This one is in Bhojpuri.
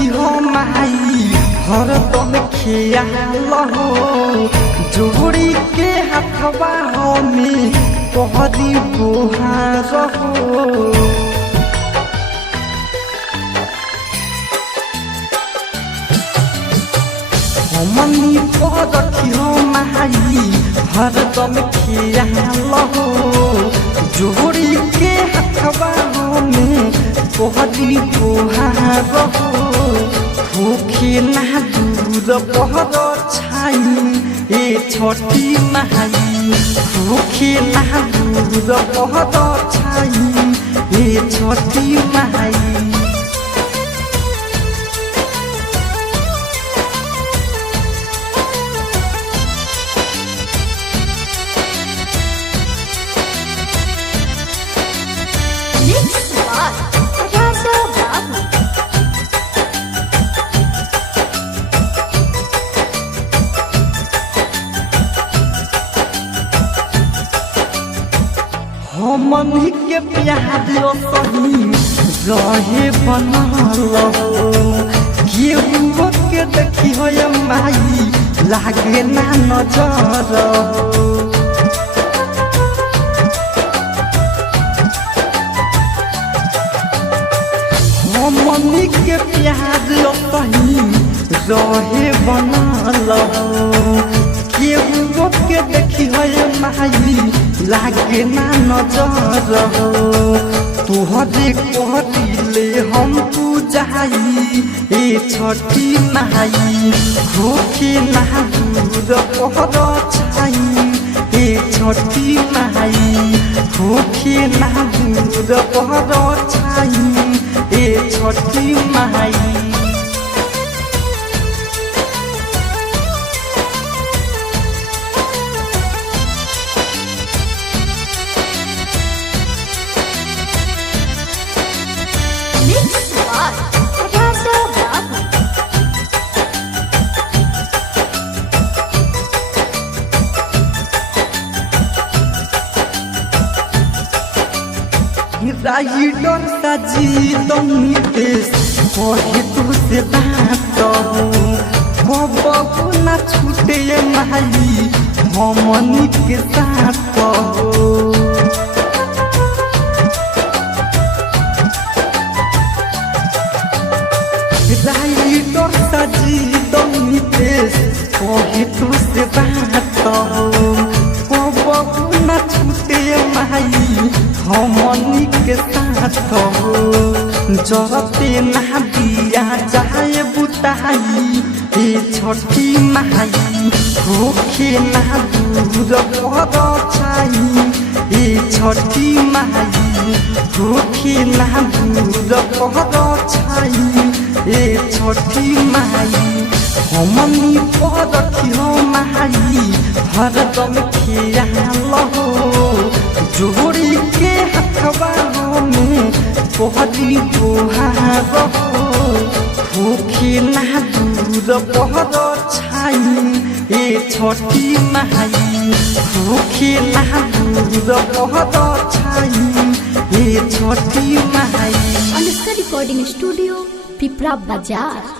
रखी हो माई हरदम ख्याल हो जोड़ी के हाथवा में तोहरी बुहार हो हमनी रखी हो माई हरदम ख्याल हो जोड़ी के हाथवा में तोहरी बुहार हो भूखे ना दूर पहर छाई ए छठी माई भूखे ना दूर पहर छाई ए छठी माई हमनी के प्यार सही रहे बनल केहू के देखी हो माई लागे ना नजर हमनी के प्यार सही रहे बनल केहू के देखी हो माई लागे ना नजर तुहरे कहले हम पूजाई ए छठी माई भूखे ना दूर पहर छाई ए छठी माई भूखे ना दूर पहर छाई ए छठी माई राइडर साजी नितेश कहे तुझसे बात हो बबू ना छूटे माई हमनी के साथ हो राइडर साजी नितेश कहे तुझसे बात हो बबू ना छूटे माई हमनी के साथ हो जरते ना दिया जाए बुताई ए छठी माई भूखे ना दूर पहर छाई ए छठी माई भूखे ना दूर पहर छाई ए छठी माई हमनी रखी हो माई हरदम ख्याल हो जोड़ी के हाथवा में तोहरी बुहार हो भूखे ना दूर पहर छाई ए छठी माई भूखे ना दूर पहर छाई ए छठी माई। अनुष्का रिकॉर्डिंग स्टूडियो पिपरा बाजार।